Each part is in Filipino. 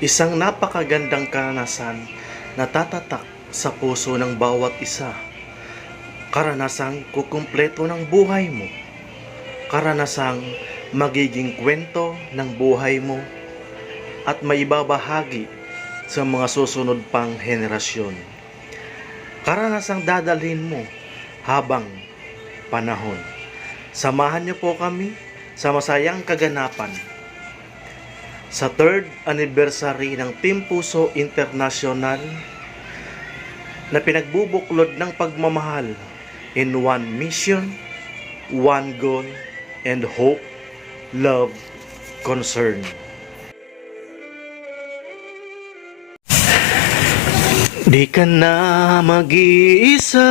Isang napakagandang karanasan na tatatak sa puso ng bawat isa. Karanasang kukumpleto ng buhay mo. Karanasang magiging kwento ng buhay mo at maibabahagi sa mga susunod pang henerasyon. Karanasang dadalhin mo habang panahon. Samahan niyo po kami sa masayang kaganapan sa third anniversary ng Team Puso International na pinagbubuklod ng pagmamahal in one mission, one goal, and hope, love, concern. Di ka na mag-iisa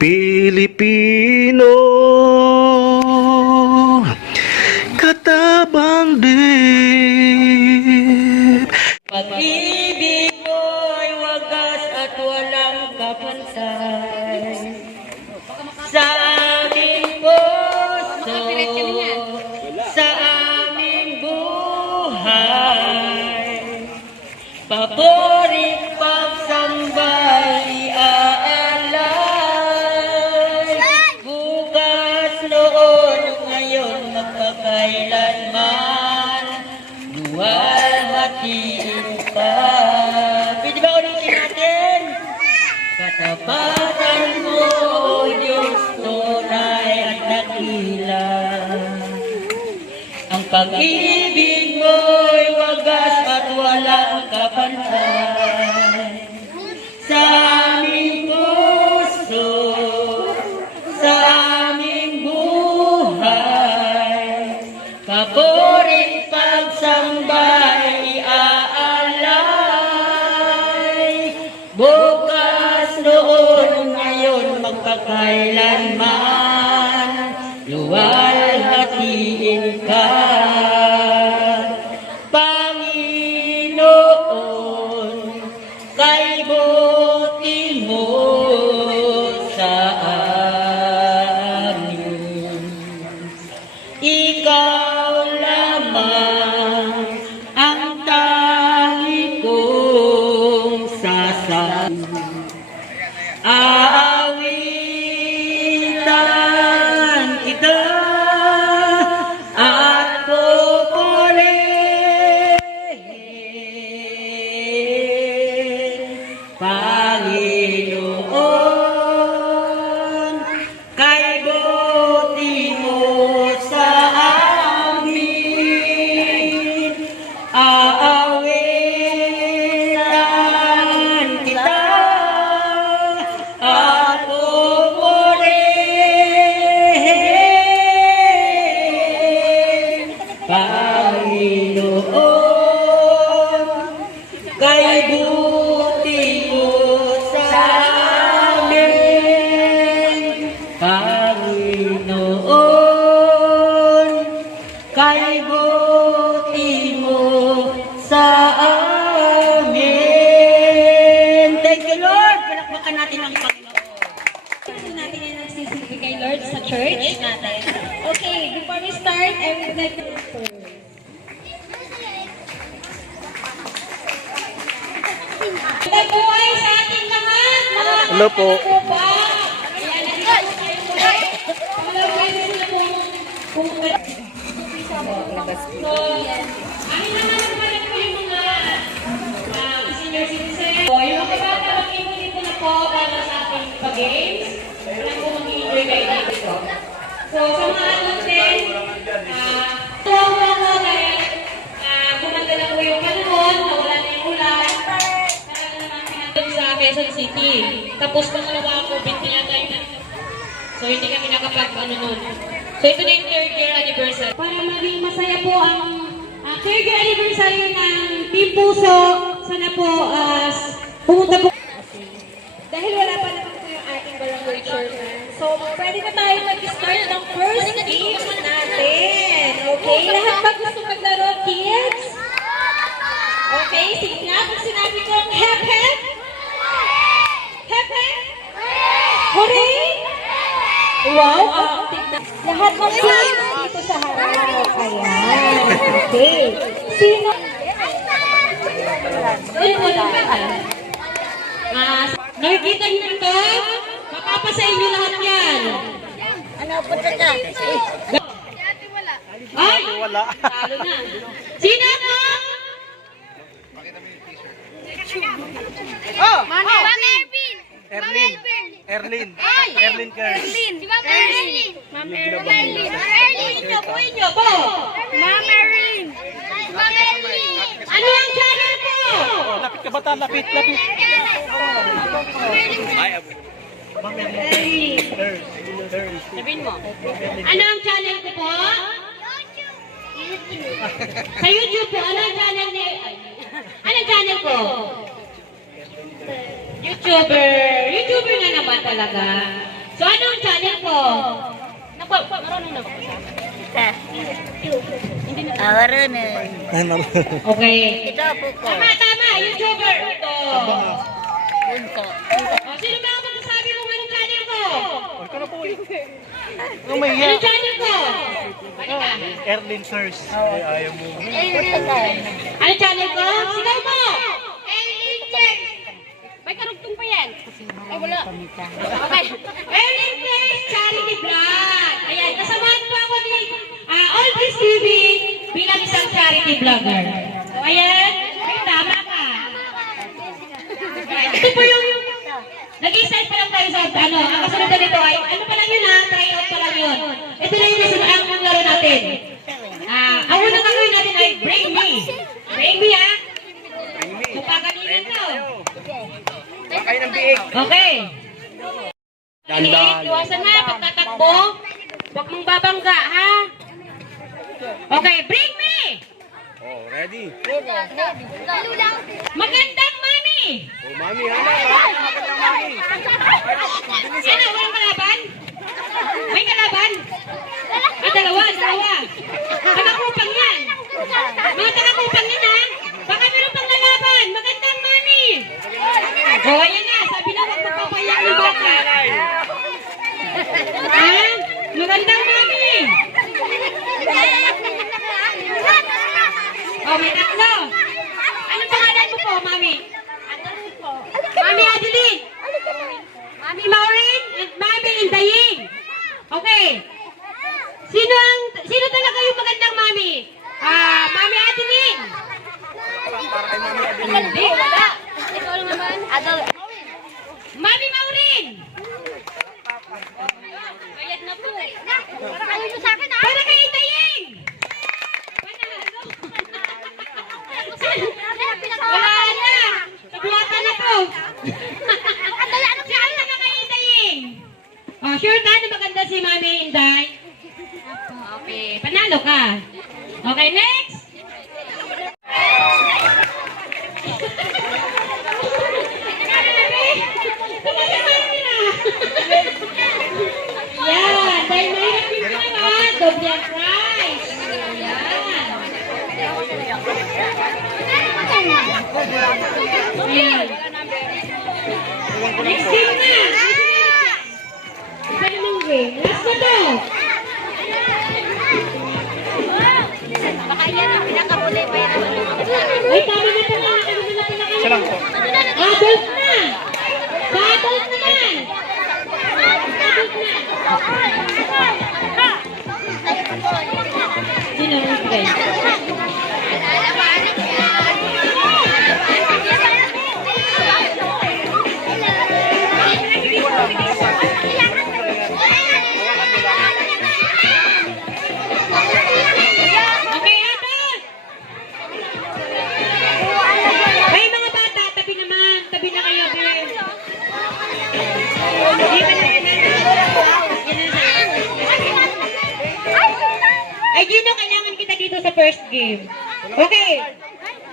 Pilipino Amen. อ่า naman po yung mga bata, mag-imunin ko na po para sa ating pag-games. Wala po mag-i-enjoy kayo dito. So, sa mga natin, ah, Quezon City. Tapos pangalawa COVID na yata yun. ah. So, hindi kami nakapag ano nun. So, ito na yung third year anniversary. Para maging masaya po ang uh, third year anniversary ng Team Puso sana po as pumunta po. Dahil wala pa naman po yung ating barangay chairman. So, pwede na tayo mag-start ng first game natin. Okay? Lahat ba gusto maglaro, kids? Okay, sige nga. Pag sinabi ko hep. Hep hep. Hooray! Wow. Lahat ng kids dito sa harap. Ayan. Okay. Sino? Mo lang ba? Ah, nakikita niyo ito? Mapapasa inyo lahat yan. Ano, punta ka? Ay! Wala. Talo na. Sino ako? Erlin. Erlin. Erlin Kerr. Ma'am Erlyn. Inyo po, inyo po. Ano ang channel ko? Lapit ka bata, lapit, lapit. Sabihin mo. Ano ang channel ko po? Sa YouTube po, ano ang channel ni... Ano ang channel ko? YouTuber. YouTuber na naman talaga. So, ano ang channel ko? Naku, marunong na ba? Ah, marunong. Okay. Ito po ko. Tama, tama. YouTuber. Ito. Punto. O, sino ba ang magsasabi kung anong channel ko? Ikaw na po eh. Ano may Anong channel ko? Erlin. Ay, ayaw mo. Ano channel ko? Sigaw mo! Pa yan. Ay, wala. Okay. Erin Place Charity Vlog. Ayan, kasamahan po ako ni uh, Always TV bilang isang charity vlogger. So, ayan. Ay, tama ka. Ito po yung Nag-i-start pa lang tayo sa ano, ang kasunod nito ay, ano pa lang yun ha, try out pa lang yun. Ito na yung ang laro natin. Ah, ang unang gagawin natin ay Bring Me. Bring Me ha. Kung pagalingan to. Kayo ng biig. Okay. Dandan. Iwasan na, pagtatakbo. Huwag mong babangga, ha? Okay, bring me! Oh, ready? Magandang mami! Oh, mami, hala. Magandang mami. Ano, walang kalaban? May kalaban? Ah, dalawa, dalawa. Tagakupang yan. Mga tagakupang yan, ha? Baka meron pang lalaban. Magandang mami! Oh, ayan na. Sabi na, huwag magpapayak ng bata. Ha? Magandang mami! Oh, may tatlo. Ano pangalan mo po, mami? Mami Adeline. Mami Maureen and Mami Indaying. Okay. Sino ang sino talaga yung magandang mami? Ah, Mami Adeline. Hindi, wala. Ikaw naman. Adol. Mami Maureen. Bayad na po. Ano mo sa akin ah? Para kay Indaying. Wala na. Nabuhatan ako. Sino na kay Indaying? Oh, sure ka na maganda si Mami Inday? Okay, panalo ka. Okay, next. Yan, dahil mahirap yung mga, doble ang price. Yan. Ayan. Next game na. Isa namang game. Last na to. Baka yan ang pinakahuli pa yan. Ay, tama na pala. Isa lang po. Adult na. Sa adult naman. Adult na. Sino ang sige? first game. Okay.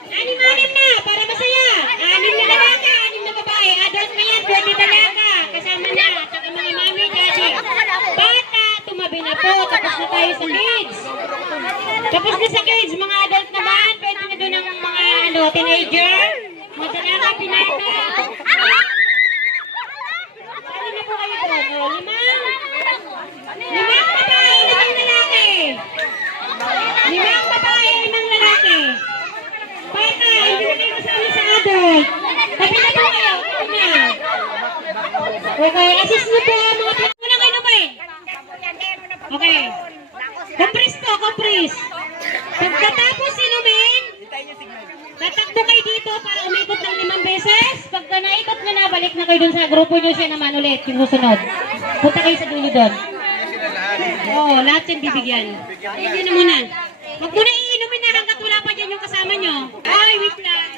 Anim-anim na, para masaya. Anim na lalaki, anim na babae. Adult na yan, 20 dalaga. Kasama na, saka mga mami, daddy. Bata, tumabi na po. Tapos na tayo sa kids. Tapos na sa kids, mga adult naman. Pwede na doon ang mga ano, teenager. Mga dalaga, pinata. Ano na po kayo, brother? Lima? Lima? Limang babae, limang lalaki. Bata, hindi na kayo sa adult. Tabi na po kayo. Na. Okay, assist niyo po mga pla- Muna kayo na ba eh? Okay. Compris po, compris. Pagkatapos inumin, tatakbo kayo dito para umikot ng limang beses. Pagka naikot na na, balik na kayo dun sa grupo nyo siya naman ulit, yung susunod. Punta kayo sa dulo doon. Oo, lahat yan bibigyan. Ayun yun na muna. Huwag mo na iinumin na hanggat wala pa dyan yung kasama nyo. Ay, wait lang.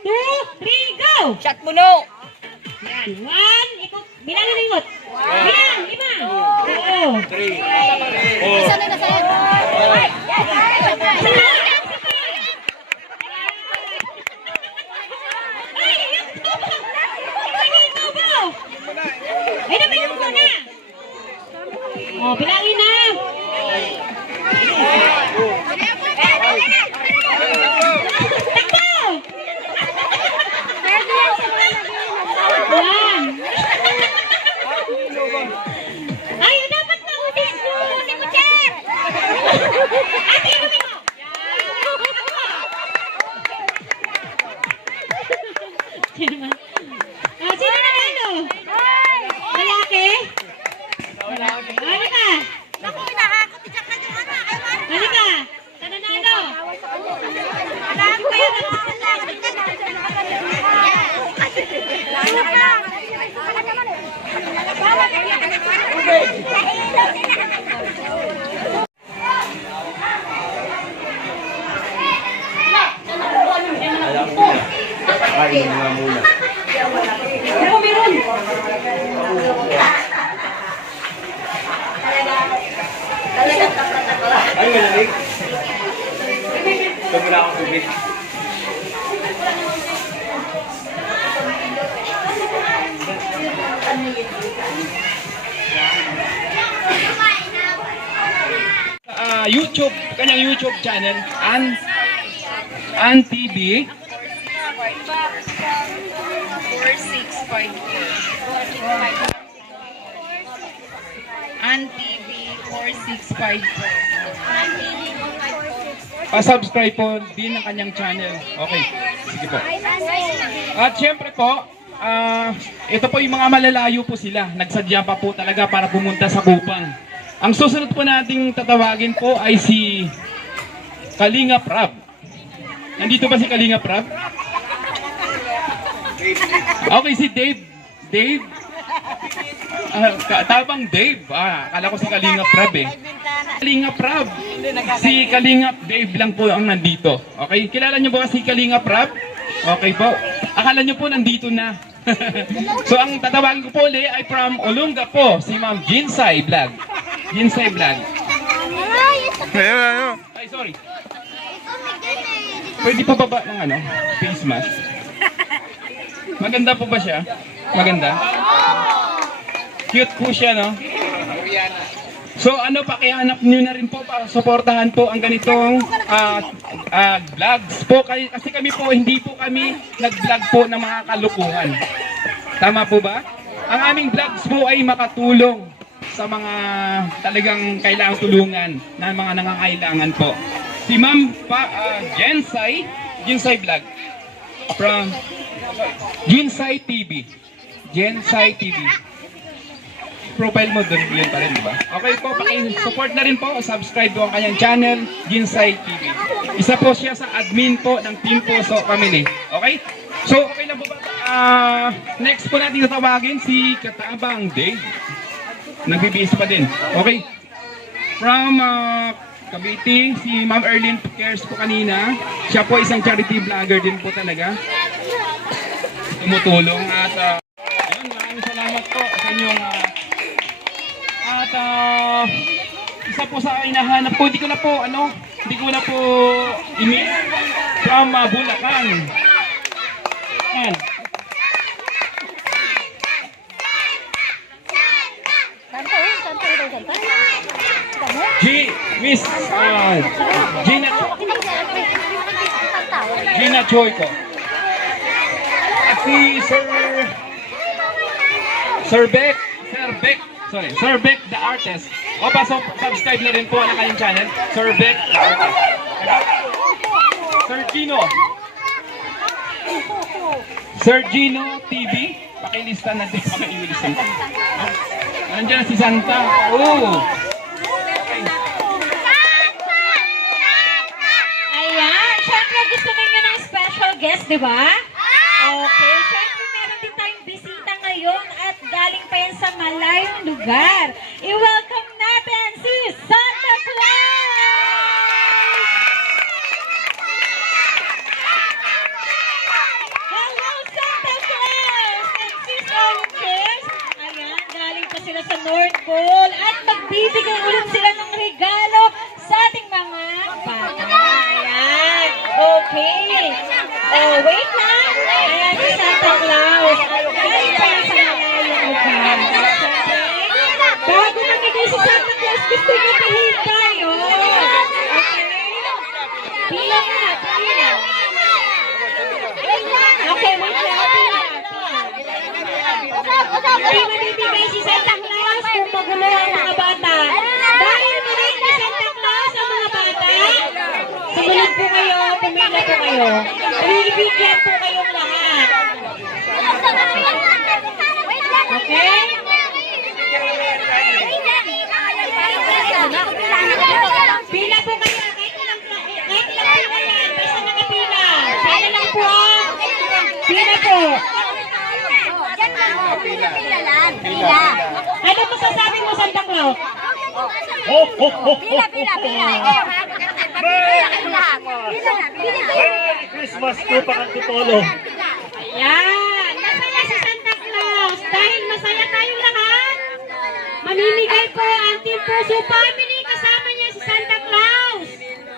Two, three, go! Shot mo no! Yan. One, ikot. Bilang na ikot. Bilang, lima. Oo. Three. Four. Ay, yung tubo. Ay, yung naman mo na. Oh, bilangin na. An TV. 4654. AnTV 4654. Pa-subscribe po din ang kanyang channel. Okay, sige po. At syempre po, ah, ito po yung mga malalayo po sila. Nagsadya pa po talaga para pumunta sa Kupang. Ang susunod po nating tatawagin po ay si Kalinga Prab. Nandito ba si Kalinga Prab? Okay, si Dave. Dave? Ah, ka- tabang Dave. Ah, akala ko si Kalinga Prab eh. Kalinga Prab. Si Kalinga Dave lang po ang nandito. Okay? Kilala niyo ba si Kalinga Prab? Okay po. Akala niyo po nandito na. so ang tatawagin ko po ulit ay from Olunga po, si Ma'am Jinsay Vlog. Jinsay Vlog. Ay, sorry. Pwede pa baba ng ano? Face mask. Maganda po ba siya? Maganda? Cute po siya, no? So ano, pakihanap nyo na rin po para suportahan po ang ganitong ah ah, vlogs po. Kasi, kami po, hindi po kami nag-vlog po ng mga kalukuhan. Tama po ba? Ang aming vlogs po ay makatulong sa mga talagang kailangang tulungan na mga nangangailangan po. Si Ma'am pa, ah, Jensay, Jensay Vlog from Jensay TV. Jensay TV profile mo doon yun pa rin, di ba? Okay po, paki-support na rin po, subscribe po ang kanyang channel, Ginsay TV. Isa po siya sa admin po ng Team Poso Family. Okay? So, okay lang po ba? Ah, next po natin tatawagin si Katabang Dave. Nagbibihis pa din. Okay? From uh, Cavite, si Ma'am Erlyn Cares po kanina. Siya po isang charity vlogger din po talaga. Tumutulong at uh, Ayun, maraming salamat po sa inyong ah, at ah, isa po sa hinahanap ko, hindi ko na po ano, hindi ko na po email from uh, Bulacan. Yan. G, Miss, uh, Gina, Gina Choico. At si Sir, Sir Beck, Sir Beck, sorry, Sir Beck the artist. O pa, so, subscribe na rin po ang kanyang channel, Sir Beck the artist. Sir Gino. Sir Gino TV. Pakilista natin kami ilista. Nandiyan si Santa. Oh. Ayan, syempre gusto ninyo ng guest, di ba? Okay, syempre meron din tayong bisita ngayon at galing pa yan sa malayong lugar. I-welcome natin si Santa Claus! Hello, Santa Claus! And sis Olympus, ayan, galing pa sila sa North Pole at magbibigay ulit sila ng regalo sa ating mga bata. Ayan, okay. Oh, wait lang. Ayan, si Santa Claus. Galing pa yan sa malayong lugar. Siyempre, bago mamigay si Santa Claus, gusto niya pahin tayo. Okay? Bilang na, bilang. Okay, wait lang. Hindi manibigay si Santa Claus kung magulo ang mga bata. Dahil maraming ni Santa Claus ang mga bata, sumunod po kayo, pumila po kayo. Bibigyan po kayong lahat. Okay? Pila po kayo. Kahit ilang, kahit ilang pila yan. Basta nakapila. Pila lang po. ah. Pila po. Ano masasabi mo, Santa Claus? Pila, pila, pila. Merry Christmas po, Pakantutolo. Ayan. Masaya si Santa Claus. Dahil masaya tayong lahat. Mamimigay po ang Team Puso Family. Kasama niya si Santa Claus.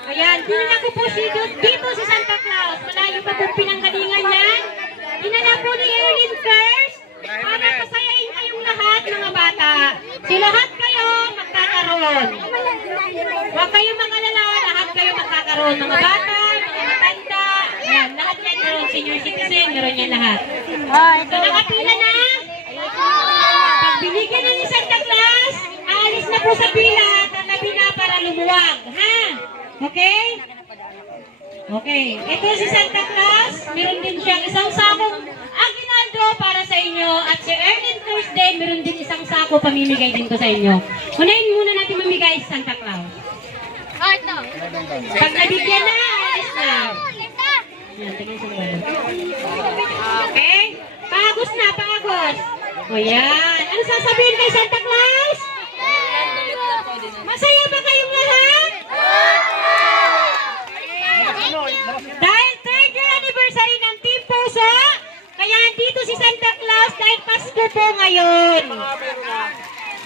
Ayan. Dinala ko po si dito si Santa Claus. Malayo pa po pinanggalingan yan. Dinala po ni Erlyn first. Para pasayain kayong lahat mga bata. Si lahat kayo magkakaroon. Huwag kayong lahat kayo magkakaroon. Mga bata, mga matanda, yan, lahat yan meron. Senior citizen, meron yan lahat. So, nakapila na. Pag binigyan na ni Santa Claus, alis na po sa pila, tatabi na para lumuwag. Ha? Okay? Okay. Ito si Santa Claus, meron din siyang isang sakong aginaldo para sa inyo. At si Erlyn Thursday, meron din isang sako pamimigay din ko sa inyo. Unahin muna natin mamigay si Santa Claus. Pag nabigyan na, alis na. Okay? Pagos na, pagos. O yan. Ano sasabihin kay Santa Claus? Masaya ba kayong lahat? Dahil third year anniversary ng Team Puso, kaya dito si Santa Claus dahil Pasko po ngayon.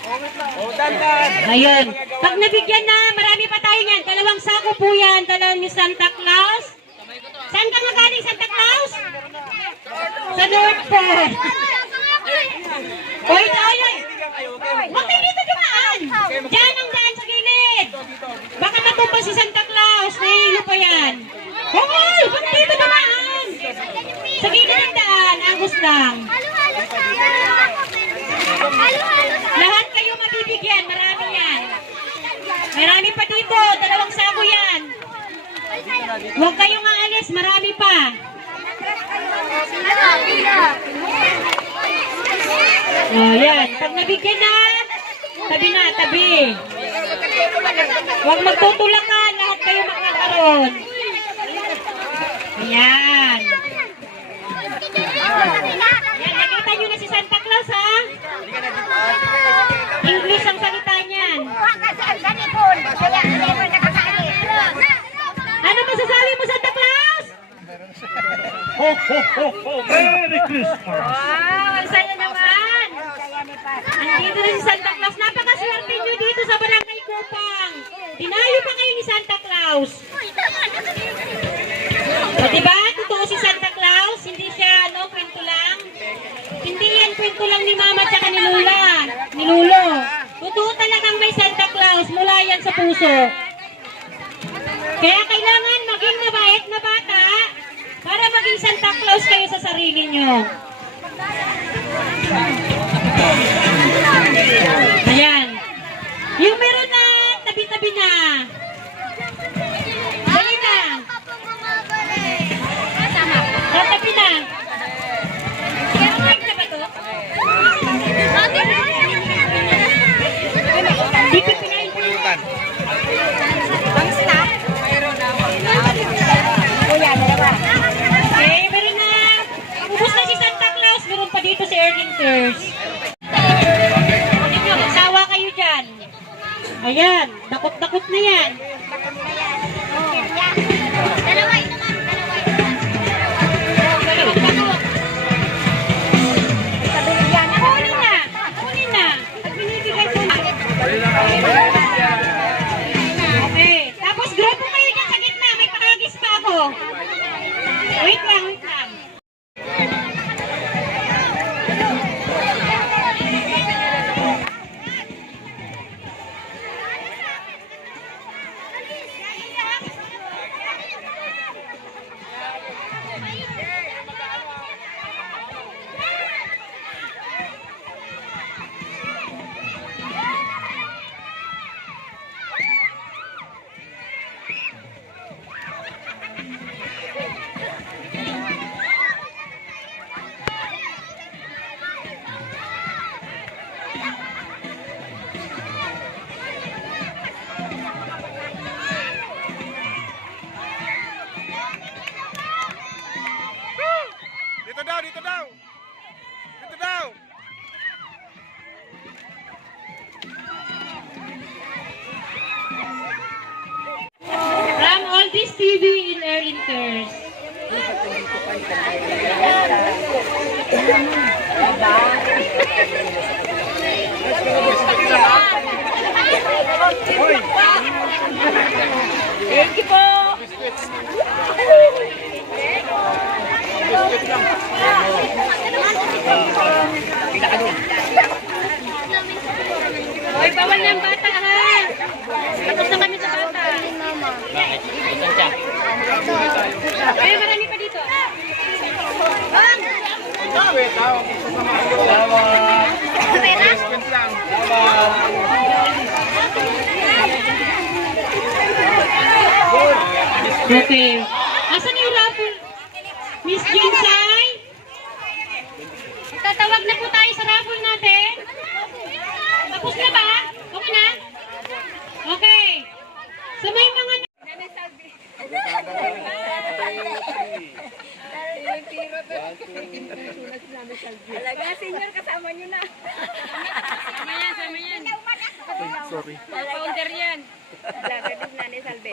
Ayun. Pag nabigyan na, marami pa tayo niyan. Dalawang sako po yan. Dala ni Santa Claus. Saan ka nga galing, Santa Claus? Sa North Pole. Oy, ay, ay. Huwag kayo dito dumaan. Diyan ang daan sa gilid. Baka matumba si Santa Claus. Nahihilo pa yan. Hoy, huwag dito dumaan. Sa gilid ng daan, agos lang. Lahat kayo mabibigyan. Marami yan. Marami pa dito. Dalawang sako yan. Huwag kayong aalis. Marami pa. Oh, yan. Pag nabigyan na, tabi na, tabi. Huwag magtutulakan. Lahat kayo makakaroon. Ayan. Yan, nakita nyo na si Santa Claus, ha? English ang salita niyan. Ano masasabi mo, Santa Claus? Ho, ho, ho, ho! Merry Christmas! Wow, ang saya naman. Andito na si Santa Claus. Napakaswerte nyo dito sa Barangay Kupang. Dinayo pa kayo ni Santa Claus. O diba? Totoo si Santa Claus. Hindi siya, ano, kwento lang. Hindi yan kwento lang ni Mama at ni Lula. Ni Lulo. Claus. Mula yan sa puso. Kaya kailangan maging mabait na bata para maging Santa Claus kayo sa sarili nyo. Ayan. Yung meron na tabi-tabi na. Ayan, dakot-dakot na yan. Dito daw, dito daw. From Oldies TV in Erlinters. Thank you po. Hoy, bawal na ang bata ha. Tapos na kami sa bata. Ay, marami pa dito. Okay. Asan yung raffle? Miss Jinsay? Tatawag na po tayo sa raffle natin. Tapos na ba? Okay na? Okay. So may mga Talaga, senior kasama nyo na. Sama yan, sama yan. Sorry. Founder yan. Vlogger din nanay Salve.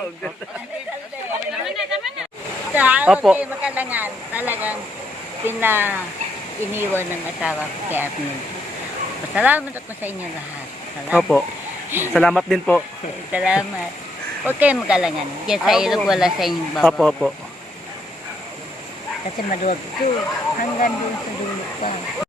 Tama na, tama na. Sa Opo. Opo. Makalangan, talagang pinainiwan ng asawa ko kay Arnel. Pasalamat ako sa inyo lahat. Salamat. Opo. Salamat din po. Salamat. Huwag kayong magalangan. Diyan sa ilog wala sa inyong baba. Opo, opo. Kasi maluwag ito. Hanggang doon sa dulo pa.